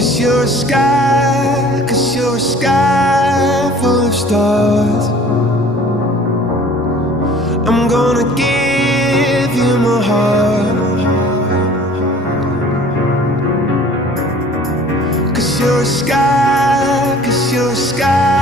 you're a sky, 'cause you're a sky full of stars. I'm gonna give you my heart, 'cause you're a sky, 'cause you're a sky